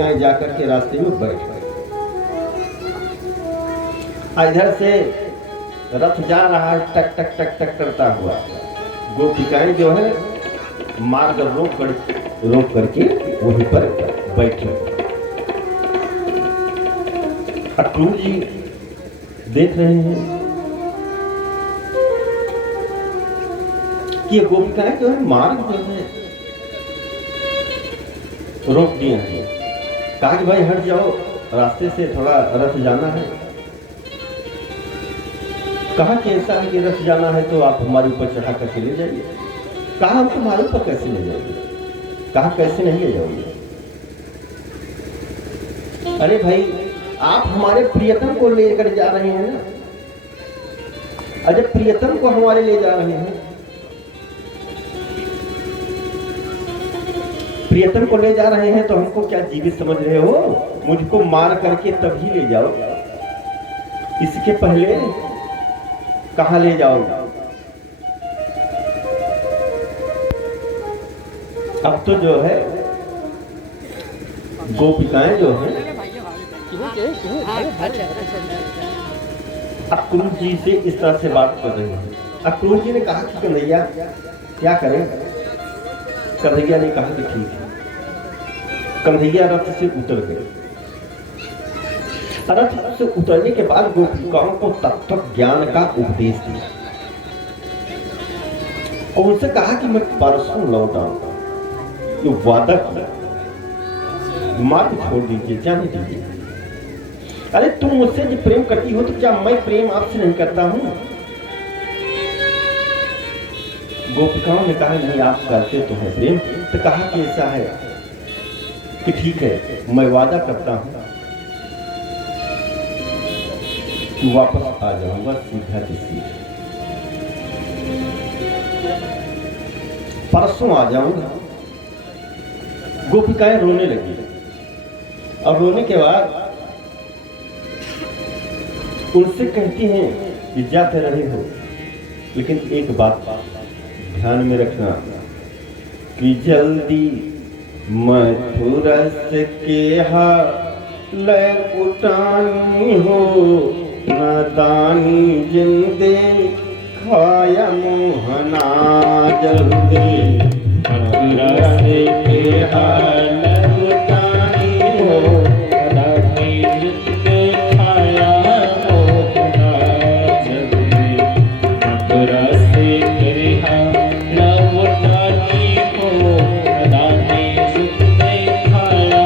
गोपिकाएं जाकर के रास्ते में बैठ गई। इधर से रथ जा रहा है टक टक टक टक करता हुआ। गोपिकाएं जो है मार्ग रोक करके वहीं पर बैठी। अक्रूर जी देख रहे हैं कि ये गोपिकाएं जो है मार्ग जो है रोक दिए हैं। कहा कि भाई हट जाओ, रास्ते से थोड़ा रथ जाना है। कहा कि ऐसा है कि रथ जाना है तो आप हमारे ऊपर चढ़ा करके ले जाइए। कहा हम तुम्हारे ऊपर कैसे ले जाएंगे? कहा कैसे नहीं ले जाओगे? अरे भाई आप हमारे प्रियतम को लेकर जा रहे हैं ना। अरे प्रियतम को हमारे ले जा रहे हैं, प्रियतम को ले जा रहे हैं तो हमको क्या जीवित समझ रहे हो? मुझको मार करके तभी ले जाओ, इसके पहले कहां ले जाओगे? अब तो जो है गोपिकाएं जो है अक्रूर जी से इस तरह से बात कर रही हैं। अक्रूर जी ने कहा कि कन्हैया क्या करें? कन्हैया ने कहा कि ठीक है। कन्हैया रथ से उतर गए। रथ से उतरने के बाद गोपिकाओं को तत्व ज्ञान का उपदेश दिया और उनसे कहा कि मैं परसों लौट आऊंगा। जो वादा किया, मार्ग छोड़ दीजिए, जाने दीजिए। अरे तुम मुझसे जो प्रेम करती हो तो क्या मैं प्रेम आपसे नहीं करता हूं? गोपिकाओं ने कहा नहीं आप करते तो है प्रेम। तो कहा कि ऐसा है कि ठीक है, मैं वादा करता हूं कि वापस आ जाऊंगा सीधा के सीधा, परसों आ जाऊंगा। गोपिकाएं रोने लगी और रोने के बाद उनसे कहती हैं कि जाते रहे हो, लेकिन एक बात ध्यान में रखना कि जल्दी मथुरा से केहा ले उठानी हो, नादानी जिंदे खाया मोहना। जल्दी मथुरा से केहा ले उठानी हो, नादानी जिंदे खाया मोहना। जल्दी मथुरा से केहा ले उठानी हो, नादानी जिंदे खाया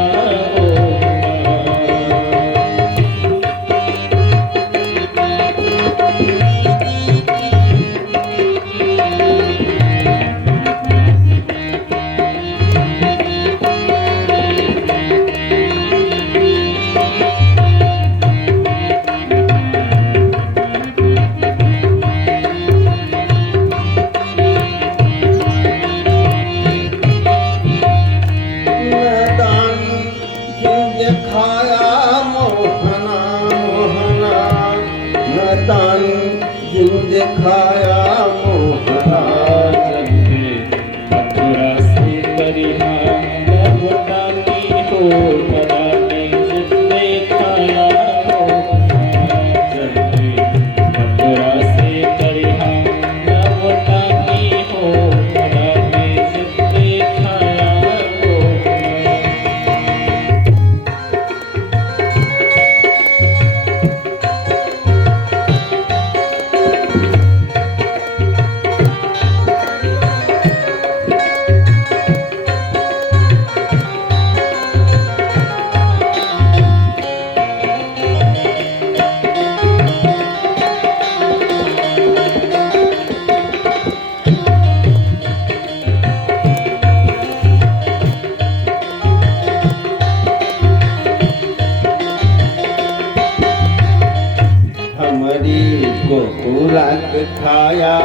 खाया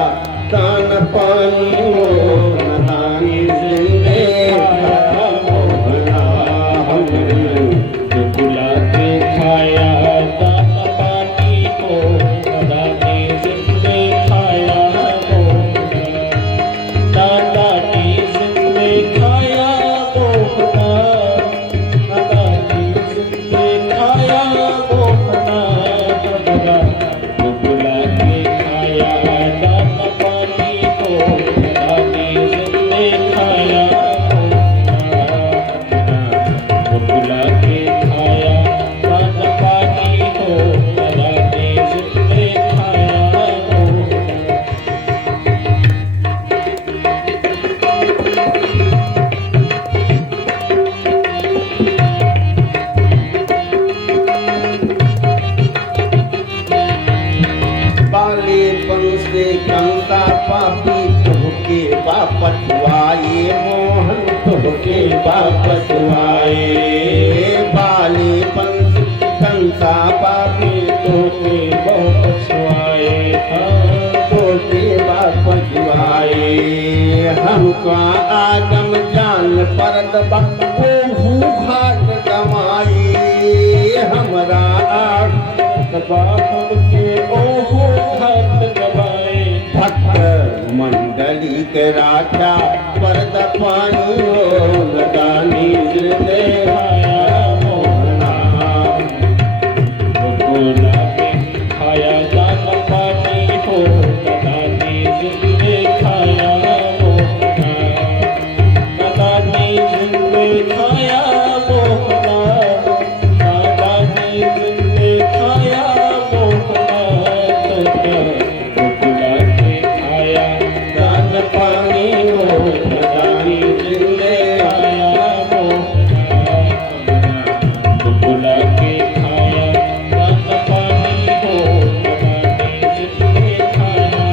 दान पानी हो, नहानी जिंदे खाया मोहना। हमने जो बुला के खाया दान पानी हो, नहानी जिंदे खाया मोहना। दादानी जिंदे खाया मोहना, नहानी बाली पंस कंसा पापी तोते बहुत पछुआए, तोते बाप पछुआए। हमका आदम जान परद बहू घाट कमाई, हमरा बाप के ओहो घाट गवाए। भक्त मंडली के राजा परद पानी हो नदानी हृदय आया मोहना, गोकुला में खाया जान पानी हो नदानी हृदय खाया मोहना, नदानी हृदय खाया मोहना, नदानी हृदय खाया मोहना। तो गोकुला में खाया जान पानी हो नदानी हृदय आया मोहना, गोकुला के खाया जान पानी हो नदानी हृदय खाया।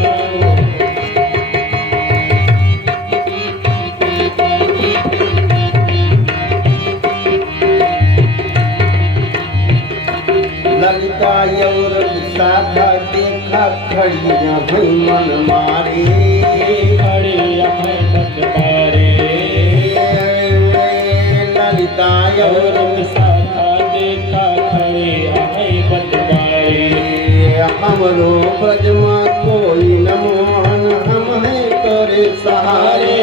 ललिता और विशाखा देखा खड़िया भई मन मारे, खड़िया भई मन मारे। ललिता और विशाखा देखा खड़िया भई मन मारे। हमरो ब्रजमा कोई न मोहन हम है तोरे सहारे,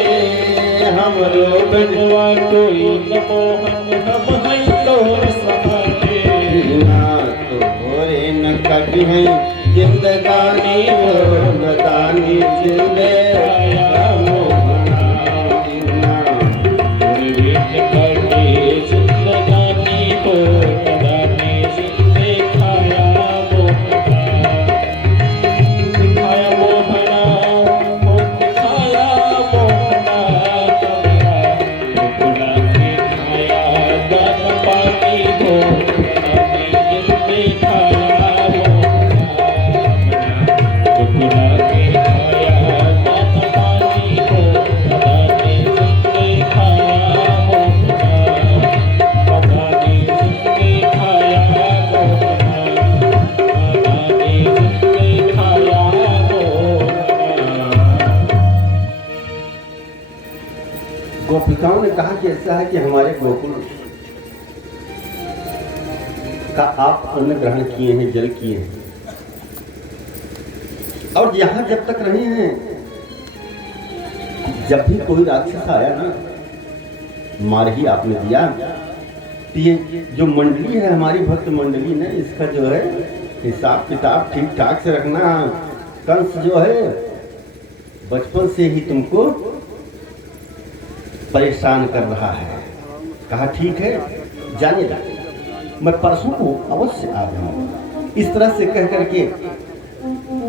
हमरो ब्रजमा कोई न मोहन हम है तोरे सहारे। तोरे न कभी है जिंदगानी हो नदानी जिंदे आया मोहना, जिंदगानी हो नदानी जिंदे खाया मोहना, दिखाया मोहना हो दिखाया मोहना। गोकुला के खाया जान पानी हो नदानी जिंदे खाया मोहना, गोकुला के खाया जान पानी हो नदानी जिंदे खाया मोहना, नदानी जिंदे खाया मोहना, नदानी जिंदे खाया मोहना। गोपिकाओं ने कहा कि ऐसा है कि हमारे गोकुल का आप अन्न ग्रहण किए हैं, जल किए हैं, और यहां जब तक रहे हैं, जब भी कोई राक्षस आया ना, मार ही आपने दिया। तो ये जो मंडली है हमारी भक्त मंडली ने, इसका जो है हिसाब किताब ठीक ठाक से रखना। कंस जो है बचपन से ही तुमको परेशान कर रहा है। कहा ठीक है, जाने दो, मैं परसों को अवश्य आ जाऊंगा। इस तरह से कह करके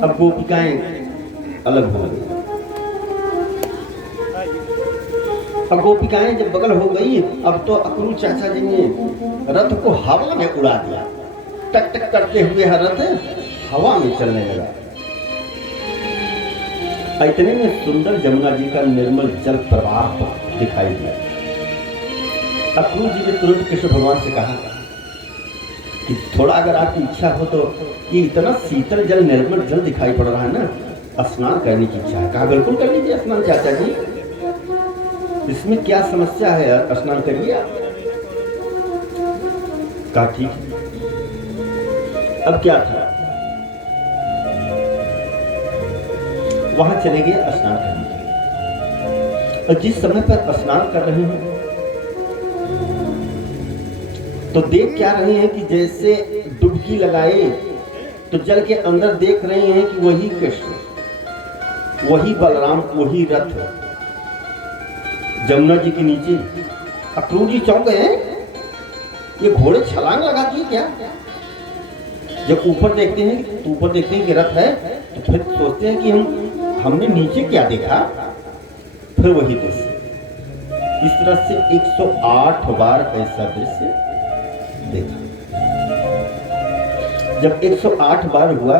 अब गोपिकाएं अलग हो गई। अब गोपिकाएं जब बगल हो गई, अब तो अक्रूर चाचा जी ने रथ को हवा में उड़ा दिया। टक टक करते हुए रथ हवा में चलने लगा। इतने में सुंदर जमुना जी का निर्मल जल प्रवाह दिखाई दिया। अक्रूर जी ने तुरंत कृष्ण भगवान से कहा कि थोड़ा अगर आपकी इच्छा हो तो ये इतना शीतल जल, निर्मल जल दिखाई पड़ रहा है ना, स्नान करने की इच्छा है। कहा बिल्कुल कर लीजिए स्नान चाचा जी, इसमें क्या समस्या है, स्नान करिए आप। कहा ठीक है। अब क्या था, वहां चले गए स्नान करने के लिए। और जिस समय पर स्नान कर रहे हैं तो देख क्या रहे हैं कि जैसे डुबकी लगाए तो जल के अंदर देख रहे हैं कि वही कृष्ण, वही बलराम, वही रथ जमुना जी के नीचे। अक्रूर जी चौंक गए, ये घोड़े छलांग लगा दिए क्या? जब ऊपर देखते हैं तो ऊपर देखते हैं कि रथ है, तो फिर सोचते हैं कि हमने नीचे क्या देखा, फिर वही दृश्य। इस तरह से 108 बार ऐसा दृश्य देखा। जब 108 बार हुआ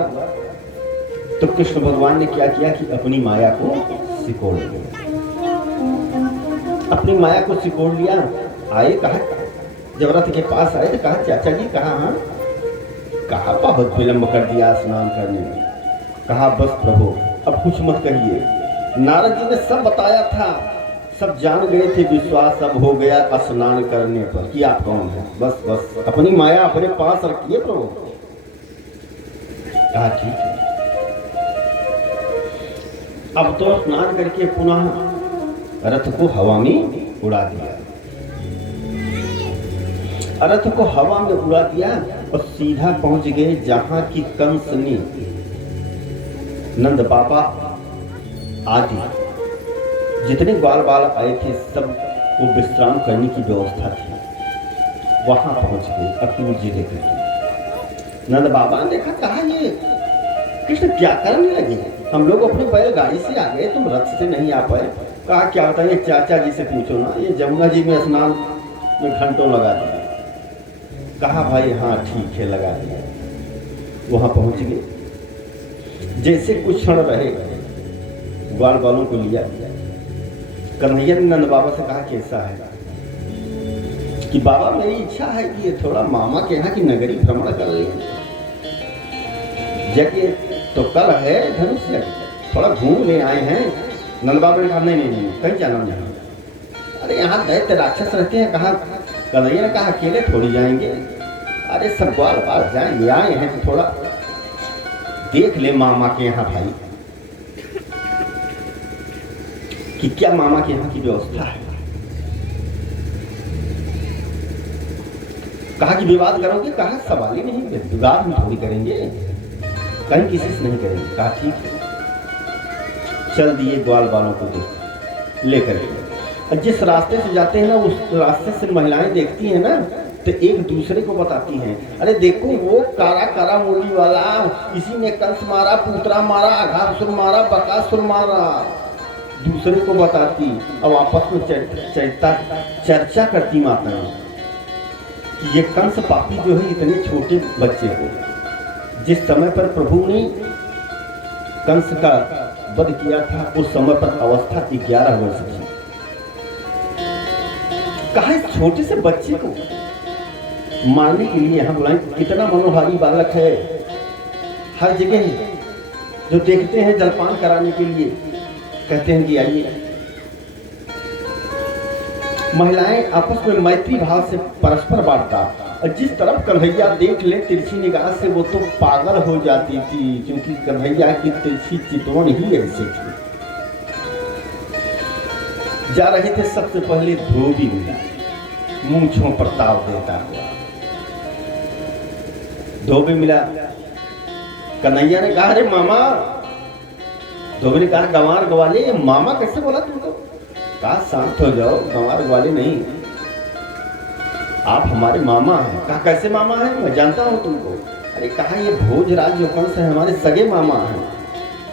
तो कृष्ण भगवान ने क्या किया कि अपनी माया को सिकोड़ लिया। अपनी माया को सिकोड़ लिया। आए कहा जब रथ के पास आए तो कहा चाचा जी कहा हाँ, कहा बहुत विलंब कर दिया स्नान करने में। कहा बस प्रभु अब कुछ मत कहिए, नारद जी ने सब बताया था, सब जान गए थे, विश्वास अब हो गया स्नान करने पर कि आप कौन हैं। बस बस अपनी माया अपने पास रखिए प्रभु। कहा ठीक है। अब तो स्नान करके पुनः रथ को हवा में उड़ा दिया, रथ को हवा में उड़ा दिया और सीधा पहुंच गए जहां की कंस ने नंद बाबा आदि जितने ग्वाल बाल आए थे सब को विश्राम करने की व्यवस्था थी, वहां पहुंच गए अक्रूर जी लेकर। नंद बाबा ने देखा, कहा ये कृष्ण क्या करने लगे, हम लोग अपनी बैलगाड़ी से आ गए, तुम रथ से नहीं आ पाए। कहा क्या होता है, चाचा जी से पूछो ना, ये जमुना जी में स्नान में घंटों लगा दिया। कहा भाई हाँ ठीक है लगा दिया। वहां पहुंच गए, जैसे कुछ क्षण रहे ग्वाल बालों को लिया। कन्हैया ने नंद बाबा से कहा कैसा है, कि बाबा मेरी इच्छा है कि ये थोड़ा मामा के यहाँ की नगरी भ्रमण कर ले, जगह तो कल है धनुष यज्ञ, थोड़ा घूम ले आए हैं। नंद बाबा ने कहा नहीं नहीं नहीं कहीं जाना नहीं, अरे यहाँ दैत्य राक्षस रहते हैं। कहा कन्हैया ने कहा अकेले थोड़ी जाएंगे, अरे सब ग्वाल बाल जाएंगे, आए हैं तो थोड़ा देख ले मामा के यहाँ भाई कि क्या मामा के यहाँ की व्यवस्था है। कहा कि विवाद करोगे, कहा सवाल ही नहीं, विवाद हम थोड़ी करेंगे, कहीं किसी से नहीं करेंगे। कहा ठीक है। चल दिए ग्वाल बालों को लेकर के, जिस रास्ते से जाते हैं ना उस रास्ते से महिलाएं देखती हैं ना तो एक दूसरे को बताती हैं, अरे देखो वो कारा कारा मूली वाला, इसी ने कंस मारा, पूतरा मारा, अघासुर मारा, बकासुर मारा, दूसरे को बताती। अब आपस में चर्चा करती माताएं कि ये कंस पापी जो है इतने छोटे बच्चे को, जिस समय पर प्रभु ने कंस का वध किया था उस समय पर अवस्था 11 वर्ष की। कहा इस छोटे से बच्चे को मारने के लिए यहाँ बुलाएं, कितना मनोहारी बालक है। हर जगह जो देखते हैं जलपान कराने के लिए कहते हैं कि आइए। महिलाएं आपस में मैत्री भाव से परस्पर बांटता, और जिस तरफ कन्हैया देख ले तिरछी निगाह से वो तो पागल हो जाती थी, क्योंकि कन्हैया की तिरछी चितवन ही ऐसी थी। जा रहे थे सबसे पहले धोबी मिला, मूंछों पर ताव देता हुआ धोबी मिला। कन्हैया ने कहा अरे मामा, धोबी ने कहा गंवार ग्वाले, मामा कैसे बोला तुमको। कहा शांत हो जाओ, गंवार ग्वाले नहीं, आप हमारे मामा हैं। कहा कैसे मामा हैं, मैं जानता हूं तुमको। अरे कहा ये भोजराज जो कंस है हमारे सगे मामा हैं।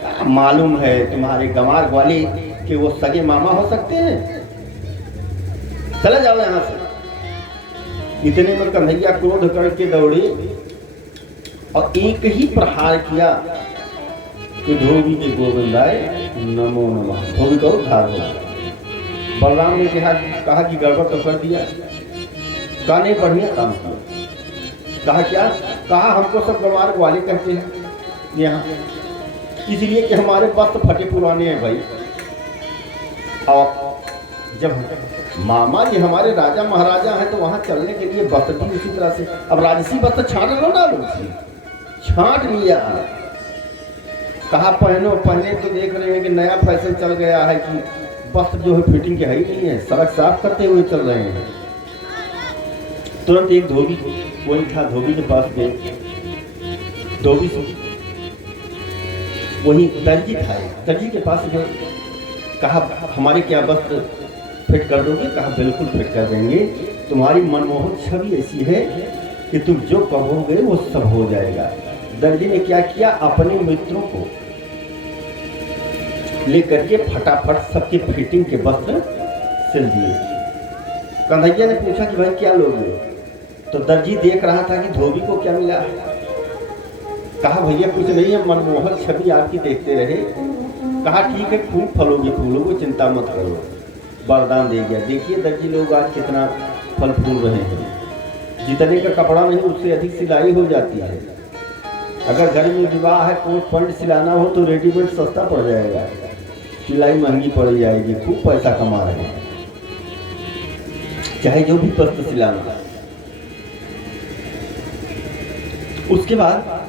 कहा मालूम है तुम्हारे गंवार ग्वाले कि वो सगे मामा हो सकते हैं, चले जाओ यहां से। इतने में कन्हैया क्रोध करके दौड़े और एक ही प्रहार किया कि धोबी के गोविंद आए नमो नमः, धोबी का उद्धार हो। बलराम ने कहा कि गड़बड़ तो कर दिया। कहा नहीं बढ़िया काम किया। कहा क्या, कहा हमको सब गंवार ग्वाले कहते हैं यहाँ, इसलिए कि हमारे वस्त्र फटे पुराने हैं भाई। और जब मामा जी हमारे राजा महाराजा हैं तो वहां चलने के लिए वस्त्र भी उसी तरह से। अब राजसी वस्त्र छाट लो ना, छाट लिया। कहा पहनो, पहने तो देख रहे हैं कि नया फैशन चल गया है कि वस्त्र जो है फिटिंग के है ही नहीं है, सड़क साफ करते हुए चल रहे हैं। तुरंत एक धोबी वही था, धोबी के पास गए, धोबी से वही दर्जी था, दर्जी के पास गए। कहा हमारे क्या वस्त्र फिट कर दोगे। कहा बिल्कुल फिट कर देंगे, तुम्हारी मनमोहक छवि ऐसी है कि तुम जो कहोगे वो सब हो जाएगा। दर्जी ने क्या किया, अपने मित्रों को लेकर के फटाफट सबके फिटिंग के वस्त्र सिल दिए। कन्हैया ने पूछा कि भाई क्या लोगे, तो दर्जी देख रहा था कि धोबी को क्या मिला। कहा भैया कुछ नहीं है, मनमोहक छवि आपकी देखते रहे। कहा ठीक है, खूब फलोगे फूलोगे, चिंता मत करो, वरदान दे गया। देखिए दर्जी लोग आज कितना फल फूल रहे हैं। जितने का कपड़ा नहीं उससे अधिक सिलाई हो जाती है। अगर घर में विवाह है, कोट पैंट सिलाना हो तो रेडीमेड सस्ता पड़ जाएगा, सिलाई महंगी पड़ जाएगी। खूब पैसा कमा रहे हैं, चाहे जो भी वस्त्र सिलाना। उसके बाद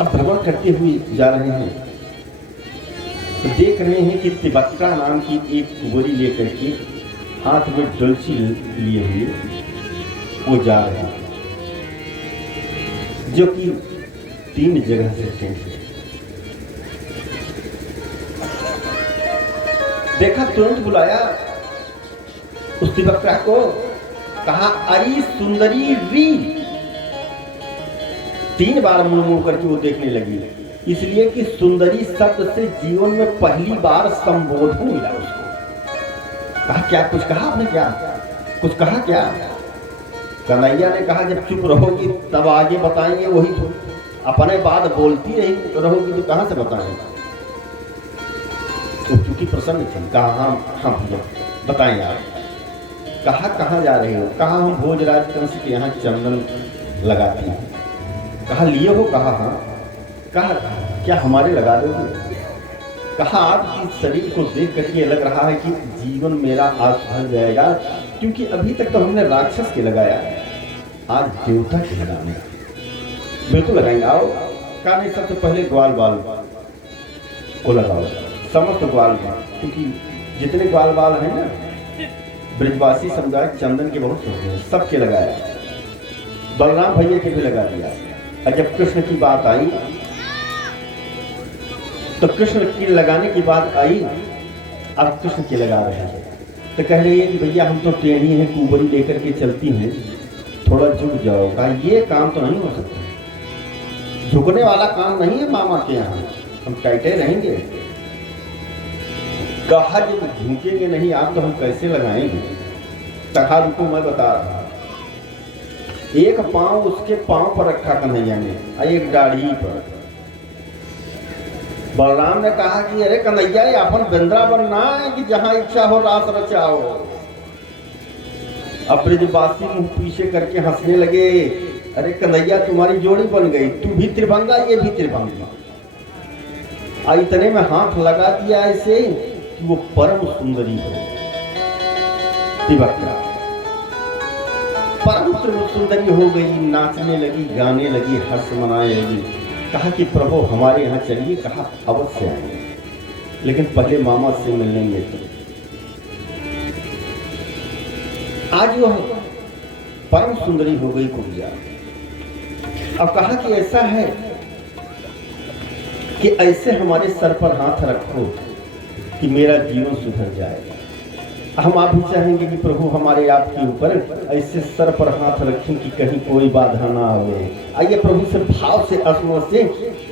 अब भ्रमण करते हुए जा रहे हैं तो देख रहे हैं कि तिबक्का नाम की एक कुंवरी लेकर के हाथ में डुलची लिए हुए वो जा रहे हैं, जो कि 3 जगह से टेंट है। देखा, तुरंत बुलाया उस तिबक्का को, कहा अरे सुंदरी री। 3 बार मुड़ मुड़ करके वो देखने लगी, इसलिए कि सुंदरी शब्द से जीवन में पहली बार संबोधन मिला उसको। कहा क्या, कुछ कहा आपने, क्या कुछ कहा क्या? कन्हैया ने कहा जब चुप रहोगी तब आगे बताएंगे, वही तो अपने बात बोलती रही रहोगी तो कहां से बताएं। तो चूंकि प्रसन्न थी, कहा हाँ भैया बताएं आप। कहा कहाँ जा रहे हो? कहा हम भोजराज कंस के यहाँ चंदन लगाते हैं। कहा लिए हो? कहा हाँ। कहा क्या हमारे लगा दोगे? कहा आपकी शरीर को देख करके लग रहा है कि जीवन मेरा आज सुधर जाएगा, क्योंकि अभी तक तो हमने राक्षस के लगाया, आज देवता के लगाने। बिल्कुल लगाएंगे, आओ। कहा नहीं, सबसे पहले ग्वाल बाल को लगाओ, समस्त ग्वाल बाल, क्योंकि जितने ग्वाल बाल हैं ना ब्रजवासी समुदाय चंदन के बहुत शौकीन हैं, सबके लगाया। बलराम भैया के भी लगा दिया। और जब कृष्ण की बात आई तो कृष्ण की लगाने की बात आई, अब कृष्ण के लगा रहे हैं। तो कह रही है कि भैया हम तो टेढ़ी हैं, कुंवरी लेकर के चलती हैं, थोड़ा झुक जाओ। कहा ये काम तो नहीं हो सकता, झुकने वाला काम नहीं है मामा के यहाँ, हम टाइटे रहेंगे। कहा जब झुकेंगे नहीं आप तो हम कैसे लगाएंगे? कहा रुको मैं बता रहा। एक पांव उसके पांव पर रखा कन्हैया ने और एक दाढ़ी पर। बलराम ने कहा कि अरे कन्हैया ये अपन वृंदावन ना है कि जहां इच्छा हो रास रचाओ। अब ब्रजवासी मुंह पीछे करके हंसने लगे, अरे कन्हैया तुम्हारी जोड़ी बन गई, तू भी त्रिभंगा ये भी त्रिभंगा। और इतने में हाथ लगा दिया ऐसे कि वो परम सुंदरी हो, तिबक्का परम सुंदरी हो गई, नाचने लगी, गाने लगी, हर्ष मनाने लगी। कहा कि प्रभु हमारे यहाँ चलिए। कहा अवश्य आएंगे, लेकिन पहले मामा से मिलेंगे। तो आज वह परम सुंदरी हो गई कुबिया। अब कहा कि ऐसा है कि ऐसे हमारे सर पर हाथ रखो कि मेरा जीवन सुधर जाए। हम आप भी चाहेंगे कि प्रभु हमारे आपके ऊपर ऐसे सर पर हाथ रखें कि कहीं कोई बाधा ना आवे। आइए प्रभु से भाव से असमों से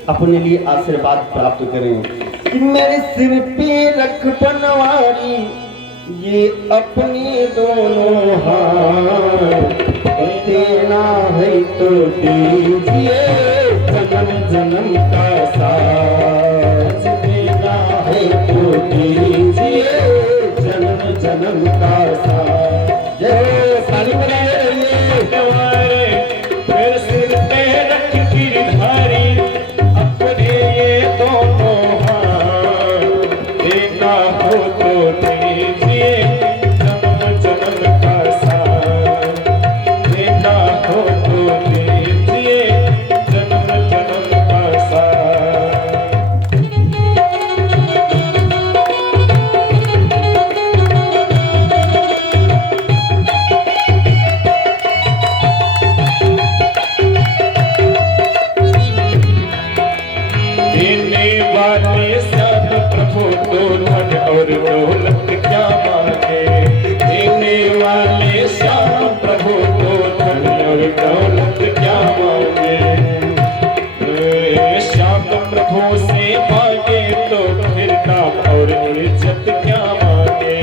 अपने लिए आशीर्वाद प्राप्त करें कि मेरे सिर पे रख बनवारी ये अपने दोनों हाथ, देना है तो दीजिए जन्म जन्म का साथ, देना है तो दीजिए जन्म जन्म का साथ। जय काली बना रहिए तुम्हारे फिर सिर पे रख गिरधारी अपने ये दोनों हाथ, देना हो तो दीजिए जन्म जन्म का साथ, देना हो तो दीजिए जन्म जन्म का साथ। और दौलत क्या मांगे, देने वाले श्याम प्रभु को धन और दौलत क्या मांगे। श्याम प्रभु से मांगे तो फिर नाम और इज्जत क्या मांगे,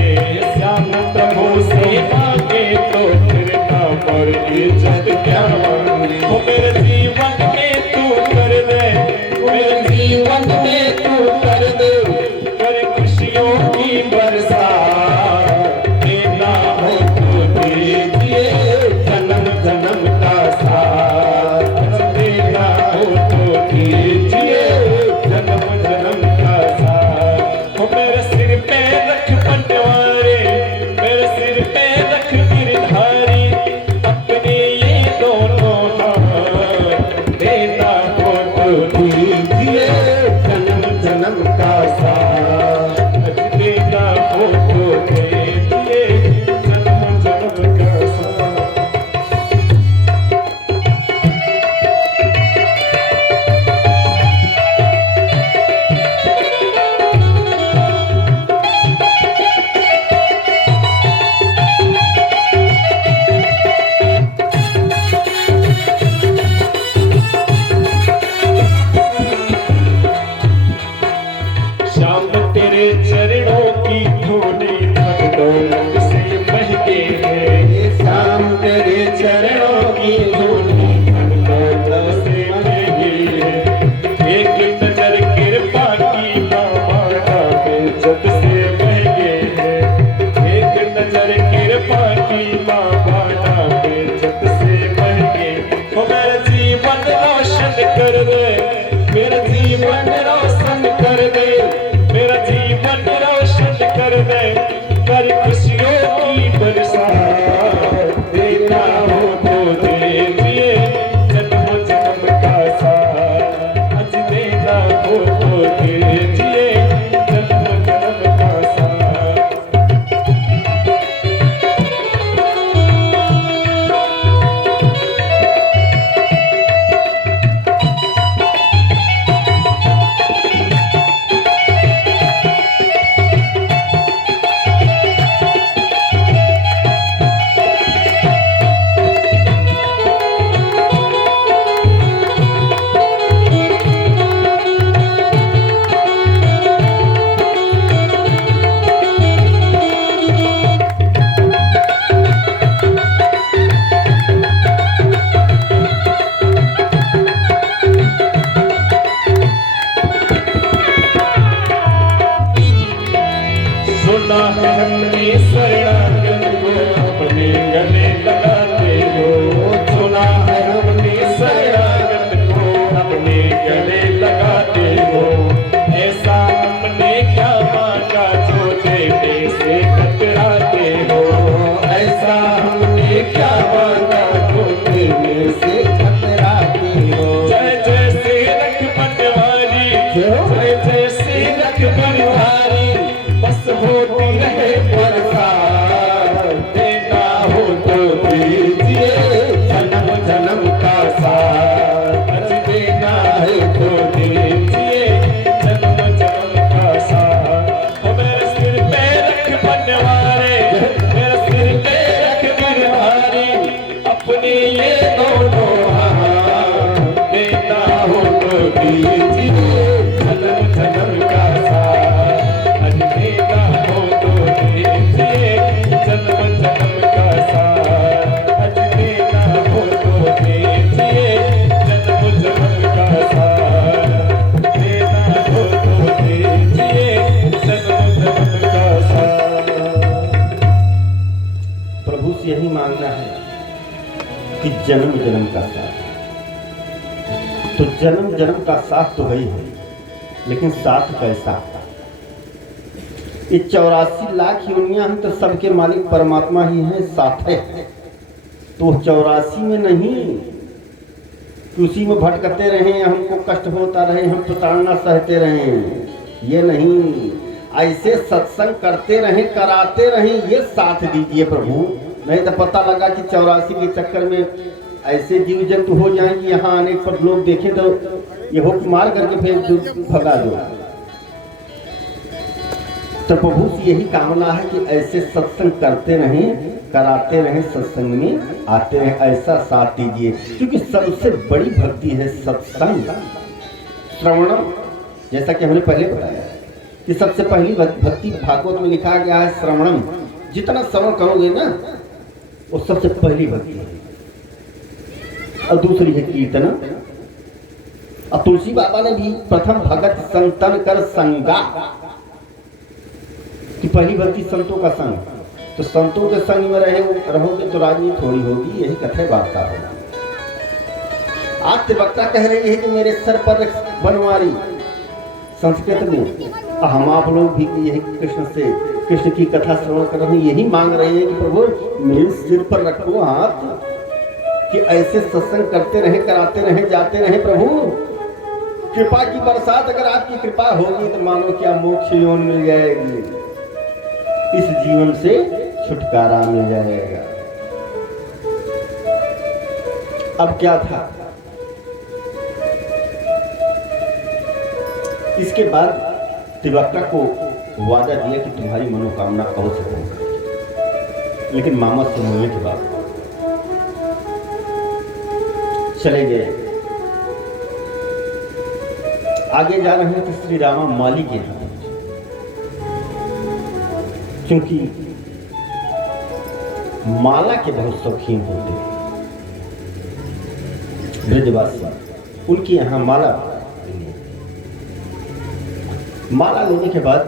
श्याम प्रभु से मांगे तो फिर नाम और इज्जत क्या मांगे। वो मेरे जीवन में तू कर दे, मेरे जीवन में तू कर दे खुशियों की बरसात, देना है तो दीजिए रावण को खेलने से कतराते हो। जय जय श्री रखवारी, जय जय श्री रखवारी, बस होती रहे बरसात, देना हो तो दीजिए जन्म जन्म का साथ, आज देना है तो दीजिए जन्म जन्म का साथ। ओ मेरे सिर पे रख बनवारे, मेरे सिर पे रख बनवारी, अपनी ये दोनों हाथ, देना हो तो दीजिए जन्म जन्म का साथ, आज देना हो तो दीजिए जन्म जन्म का साथ, आज देना हो तो दीजिए जन्म जन्म का साथ, देना हो तो दीजिए जन्म जन्म का साथ। प्रभु से यही मांगना है कि जन्म जन्म का साथ। तो जन्म जन्म का साथ तो वही है, लेकिन साथ कैसा? ये 84 लाख योनियां हैं तो सबके मालिक परमात्मा ही है, साथ है। तो 84 में नहीं कि उसी में भटकते रहें, हमको कष्ट होता रहे, हम प्रताड़ना सहते रहें, ये नहीं। ऐसे सत्संग करते रहें, कराते रहें, ये साथ दीजिए प्रभु। नहीं तो पता लगा कि 84 के चक्कर में ऐसे जीव जंतु हो जाएंगे, यहाँ आने पर लोग देखें तो ये हो मार करके फिर भगा दो। तो प्रभु से यही कामना है कि ऐसे सत्संग करते रहें, कराते रहें, सत्संग में आते रहें, ऐसा साथ दीजिए। क्योंकि सबसे बड़ी भक्ति है सत्संग, श्रवणम। जैसा कि हमने पहले बताया कि सबसे पहली भक्ति भागवत में लिखा गया है श्रवणम। जितना श्रवण करोगे ना वो सबसे पहली भक्ति है। और दूसरी है कीर्तन। और तुलसी बाबा ने भी प्रथम भगत संतन कर संगा, कि पहली भक्ति संतों का संग। तो संतों के संग में रहोगे तो राजनीति थोड़ी होगी, यही कथन वार्ता होगा। आज वक्ता कह रही है कि मेरे सर पर बनवारी, संस्कृत में। हम आप लोग भी यही कृष्ण की कथा श्रवण कर रहे हैं, यही मांग रहे हैं कि प्रभु मेरे सिर पर रखो हाथ, कि ऐसे सत्संग करते रहे, कराते रहे, जाते रहे। प्रभु कृपा की बरसात, अगर आपकी कृपा होगी तो मानो क्या मोक्ष योन मिल जाएगी, इस जीवन से छुटकारा मिल जाएगा। अब क्या था? इसके बाद त्रिवक्ता को वादा दिया कि तुम्हारी मनोकामना अवश्य होगी। लेकिन मामा से मिलने के बाद चले गए। आगे जा रहे थे श्री रामा माली के यहाँ, क्योंकि माला के बहुत शौकीन होते हैं ब्रजवासी, उनके यहाँ माला लेने के बाद